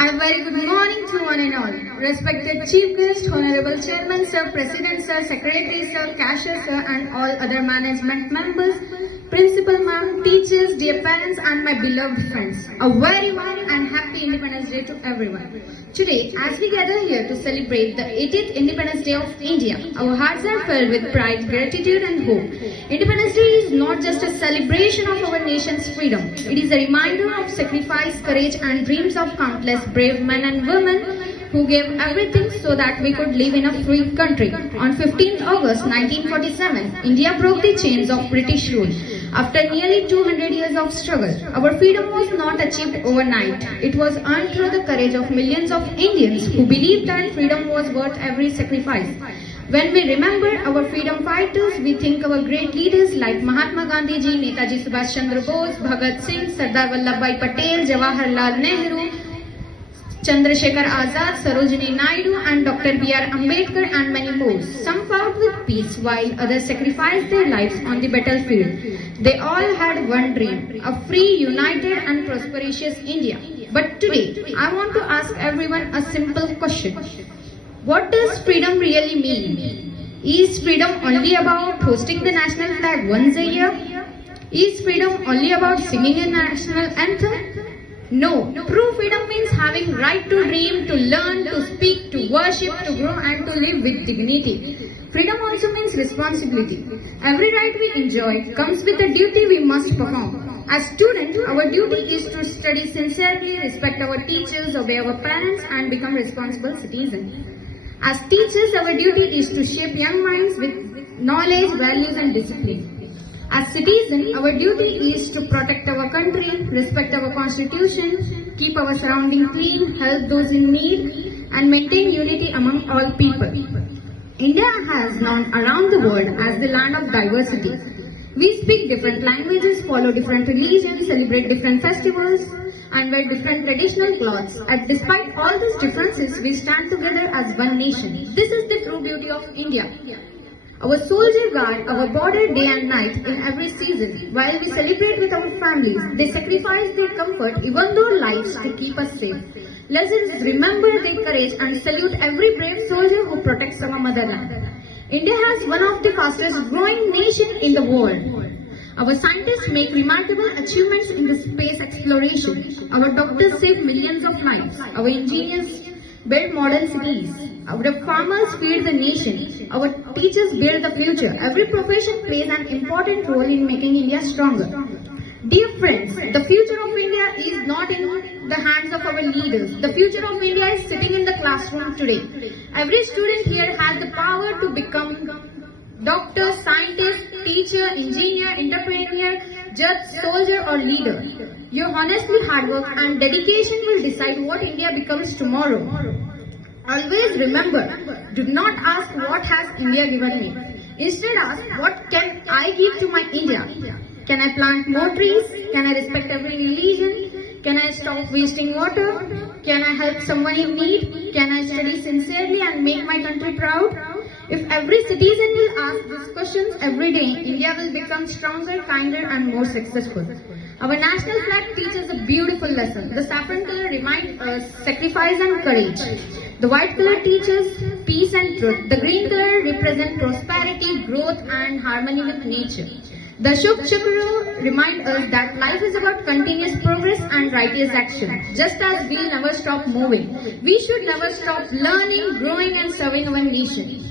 A very good morning to one and all. Respected Chief Guest, Honorable Chairman Sir, President Sir, Secretary Sir, Cashier Sir and all other management members, Principal Ma'am, teachers, dear parents and my beloved friends. A very warm and happy Independence Day to everyone. Today, as we gather here to celebrate the 80th Independence Day of India, our hearts are filled with pride, gratitude and hope. Independence Day is not just a celebration of our nation's freedom. It is a reminder of sacrifice, courage and dreams of countless brave men and women who gave everything so that we could live in a free country. On 15th August 1947, India broke the chains of British rule. After nearly 200 years of struggle, our freedom was not achieved overnight. It was earned through the courage of millions of Indians who believed that freedom was worth every sacrifice. When we remember our freedom fighters, we think our great leaders like Mahatma Gandhi ji, Netaji Subhash Chandra Bose, Bhagat Singh, Sardar Vallabhbhai Patel, Jawaharlal Nehru, Chandrasekhar Azad, Sarojini Naidu and Dr. B.R. Ambedkar and many more. Some fought with peace while others sacrificed their lives on the battlefield. They all had one dream, a free, united and prosperous India. But today, I want to ask everyone a simple question. What does freedom really mean? Is freedom only about hosting the national flag once a year? Is freedom only about singing a national anthem? No, true freedom means having right to dream, to learn, to speak, to worship, to grow and to live with dignity. Freedom also means responsibility. Every right we enjoy comes with a duty we must perform. As students, our duty is to study sincerely, respect our teachers, obey our parents and become responsible citizens. As teachers, our duty is to shape young minds with knowledge, values and discipline. As citizens, our duty is to protect our country, respect our constitution, keep our surroundings clean, help those in need, and maintain unity among all people. India has known around the world as the land of diversity. We speak different languages, follow different religions, celebrate different festivals, and wear different traditional clothes. And despite all these differences, we stand together as one nation. This is the true beauty of India. Our soldiers guard our border day and night in every season. While we celebrate with our families, they sacrifice their comfort, even their lives, to keep us safe. Let us remember their courage and salute every brave soldier who protects our motherland. India has one of the fastest growing nations in the world. Our scientists make remarkable achievements in the space exploration. Our doctors save millions of lives. Our engineers build modern cities. Our farmers feed the nation. Our teachers build the future. Every profession plays an important role in making India stronger. Dear friends, the future of India is not in the hands of our leaders. The future of India is sitting in the classroom today. Every student here has the power to become doctor, scientist, teacher, engineer, entrepreneur, judge, soldier or leader. Your honestly hard work and dedication will decide what India becomes tomorrow. Always remember, do not ask what has India given me. Instead ask, what can I give to my India? Can I plant more trees? Can I respect every religion? Can I stop wasting water? Can I help someone in need? Can I study sincerely and make my country proud? If every citizen will ask these questions every day, India will become stronger, kinder and more successful. Our national flag teaches a beautiful lesson. The saffron color reminds us sacrifice and courage. The white color teaches peace and truth. The green color represents prosperity, growth and harmony with nature. The Ashok Chakra reminds us that life is about continuous progress and righteous action. Just as we never stop moving, we should never stop learning, growing and serving our nation.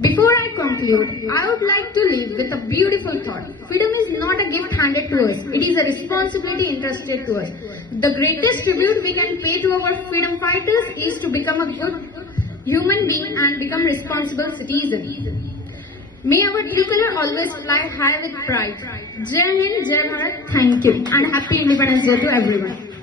Before I conclude, I would like to leave with a beautiful thought. Freedom is not a gift handed to us. It is a responsibility entrusted to us. The greatest tribute we can pay to our freedom fighters is to become a good human being and become responsible citizens. May our tricolor always fly high with pride. Jai Hind, Jai Bharat, thank you, and happy Independence Day to everyone.